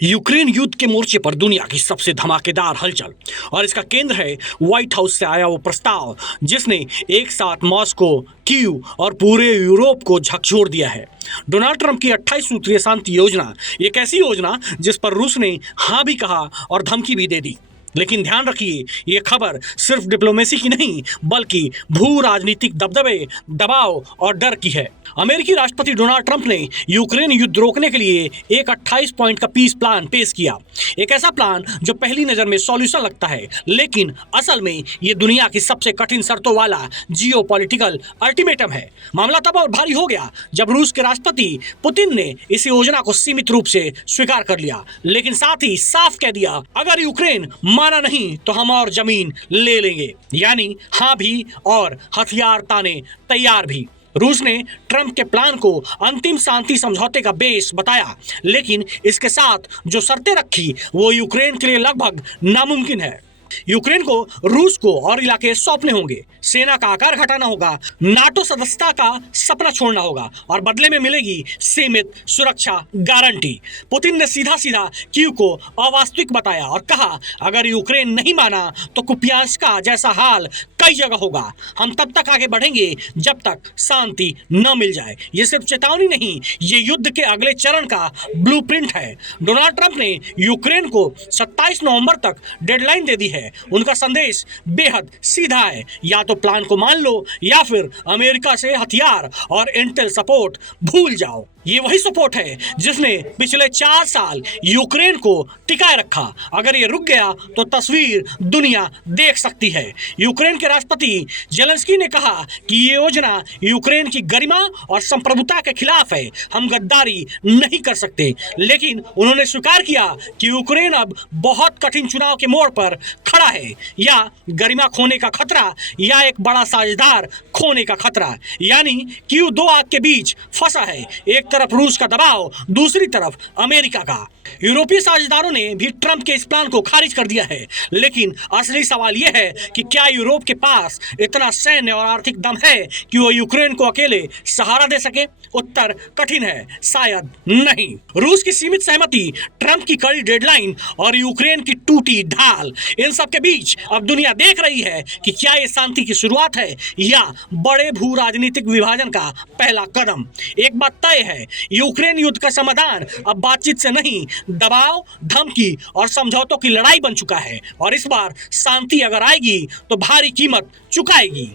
Ukraine युद्ध के मोर्चे पर दुनिया की सबसे धमाकेदार हलचल और इसका केंद्र है व्हाइट हाउस से आया वो प्रस्ताव जिसने एक साथ मॉस्को, कीव और पूरे यूरोप को झकझोर दिया है। डोनाल्ड ट्रंप की 28 सूत्रीय शांति योजना एक ऐसी योजना जिस पर रूस ने हाँ भी कहा और धमकी भी दे दी। लेकिन ध्यान रखिए, ये खबर सिर्फ डिप्लोमेसी की नहीं बल्कि भू राजनीतिक दबदबे, दबाव और डर की है। अमेरिकी राष्ट्रपति डोनाल्ड ट्रंप ने यूक्रेन युद्ध रोकने के लिए एक 28 पॉइंट का पीस प्लान पेश किया। एक ऐसा प्लान जो पहली नजर में सॉल्यूशन लगता है, लेकिन असल में ये दुनिया की सबसे कठिन शर्तों वाला जियोपॉलिटिकल अल्टीमेटम है। मामला तब और भारी हो गया जब रूस के राष्ट्रपति पुतिन ने इस योजना को सीमित रूप से स्वीकार कर लिया, लेकिन साथ ही साफ कह दिया, अगर यूक्रेन माना नहीं तो हम और जमीन ले लेंगे, यानी हाँ भी और हथियार ताने तैयार भी। रूस ने ट्रंप के प्लान को अंतिम शांति समझौते का बेस बताया, लेकिन इसके साथ जो शर्तें रखी वो यूक्रेन के लिए लगभग नामुमकिन है। यूक्रेन को रूस को और इलाके सौंपने होंगे, सेना का आकार घटाना होगा, नाटो सदस्यता का सपना छोड़ना होगा और बदले में मिलेगी सीमित सुरक्षा गारंटी। पुतिन ने सीधा सीधा कीव को अवास्तविक बताया और कहा, अगर यूक्रेन नहीं माना तो कुपियांस्का जैसा हाल कई जगह होगा। हम तब तक आगे बढ़ेंगे जब तक शांति न मिल जाए। ये सिर्फ चेतावनी नहीं, ये युद्ध के अगले चरण का ब्लूप्रिंट है। डोनाल्ड ट्रंप ने यूक्रेन को 27 नवंबर तक डेडलाइन दे दी है। उनका संदेश बेहद सीधा है, या तो प्लान को मान लो या फिर अमेरिका से हथियार और इंटेल सपोर्ट भूल जाओ। ये वही सपोर्ट है जिसने पिछले 4 साल यूक्रेन को टिकाए रखा। अगर ये रुक गया तो तस्वीर दुनिया देख सकती है। यूक्रेन के राष्ट्रपति जेलेंस्की ने कहा कि ये योजना यूक्रेन की गरिमा और संप्रभुता के खिलाफ है। हम गद्दारी नहीं कर सकते, लेकिन उन्होंने स्वीकार किया कि यूक्रेन अब बहुत कठिन चुनाव के मोड़ पर खड़ा है, या गरिमा खोने का खतरा या एक बड़ा साझेदार खोने का खतरा। यानी कीव दो आग के बीच फंसा है, एक तरफ रूस का दबाव, दूसरी तरफ अमेरिका का। यूरोपीय साझेदारों ने भी ट्रंप के इस प्लान को खारिज कर दिया है, लेकिन असली सवाल यह है कि क्या यूरोप के पास इतना सैन्य और आर्थिक दम है कि वो यूक्रेन को अकेले सहारा दे सके? उत्तर कठिन है, शायद नहीं। रूस की सीमित सहमति, ट्रंप की कड़ी डेडलाइन और यूक्रेन की टूटी ढाल, इन सब के बीच अब दुनिया देख रही है कि क्या ये शांति की शुरुआत है या बड़े भू राजनीतिक विभाजन का पहला कदम। एक बात तय है, यूक्रेन युद्ध का समाधान अब बातचीत से नहीं, दबाव, धमकी और समझौतों की लड़ाई बन चुका है, और इस बार शांति अगर आएगी तो भारी कीमत चुकाएगी।